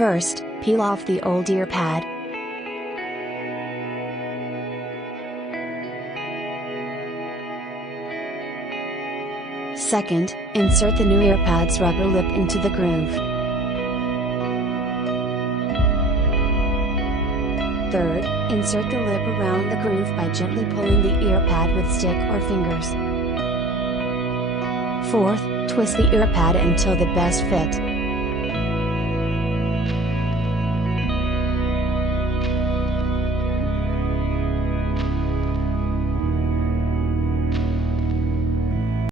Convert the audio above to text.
First, peel off the old ear pad. Second, insert the new earpad's rubber lip into the groove. Third, insert the lip around the groove by gently pulling the earpad with stick or fingers. Fourth, twist the earpad until the best fit.